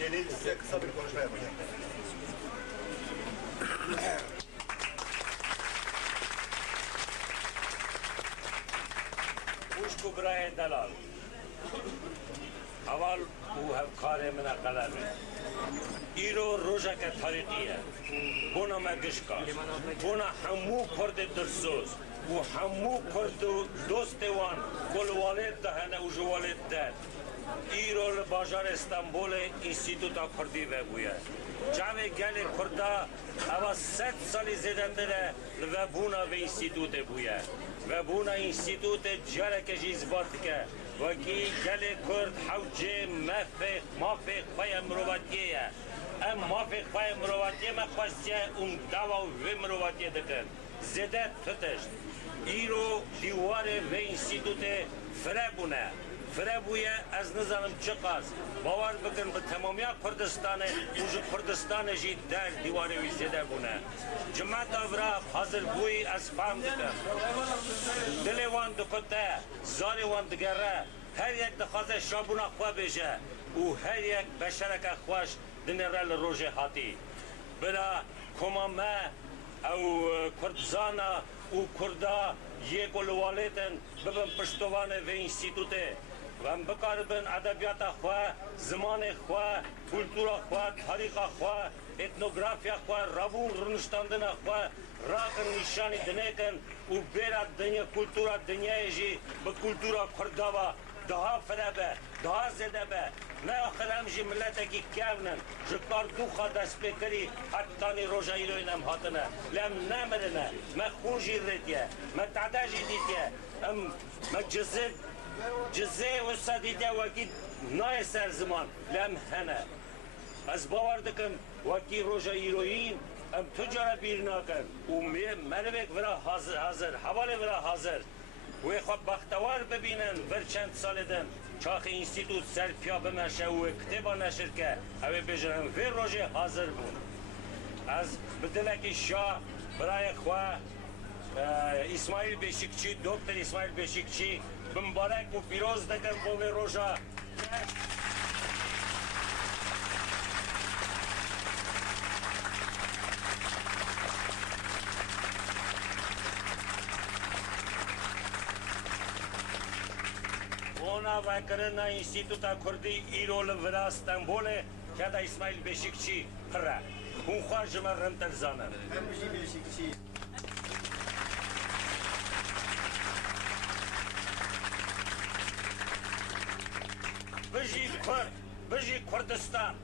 Celil size kısa bir konuşma yapacak. خوش برای دلال اول او هفکار من قلمه ایرو روژه که طریقیه بونا مگشکا بونا همو کرد درسوز و همو کرد دوست وان کل والد دهنه و جوالد ده ایرو لباجار استانبول انستیتوتا کردی و بویه جامعه گل کرده اما 100 سالی زیده تره و بونا به انستیتوت بویه و بونا انستیتوت جاره که جیزبات که و کی گل کرد حوجه مافق پای مرواتیه ام مافق پای مرواتیه مخواستیه اون دوا و مرواتیه دکن زیده فتشت ایرو دیوار و انستیتوت فربونه فربویه از نظرم چقاس باور بکن به تمامی کردستان و کردستان جی در دیواره وی زیده بونه جماعت افرا حاضر بوی از فهم دکن دل وان دکته زار وان دگره هر یک دخوازه شابونا خواه بیشه و هر یک بشرک خوش دنرال روژه هاتی برا کمامه او کردزانا و کردا یک الوالتن ببن پشتوانه و انستیتوته و هم بکاربن ادبیات خواه، زمان خواه، کلتورا خواه، تاریخ خواه، اتنوگرافیا خواه، روون رنشتاندن خواه، راکن نشانی دنیکن و بیرا دنیا کلتورا دنیای جی به کلتورا کرداوا daha فربه، daha زده به نه آخر همجی ملت کی کونن جکار دو خدا سپیکری حتی روزا ایروینم هاتنه لم نمرنه ما خونجی ردیه ما تعداجی دیدیه ما جزه و صدیده وکی نای سر زمان لم هنه از باور دکم وکی روزا ایروین ام تجاره بیر ناکن و مروک ورا حاضر حواله ورا حاضر و خود بختوار ببینن ور چند سال دن چاخ انستیتوت سرپیا بمشه و کتبا نشر که اوه بجرن و روژه حاضر بون از بدلکی شاه برای خواه اسماعیل بشکچی دکتر اسماعیل بشکچی بمبارک و پیروز دکن بوه روژه اونا وکرنا انستیتوتا کردی ایرول ورا استانبوله که دا اسماعیل بشکچی پره اون خواه جمع رمتر زانن Hemşi Beşikçi. بجی کرد بجی کردستان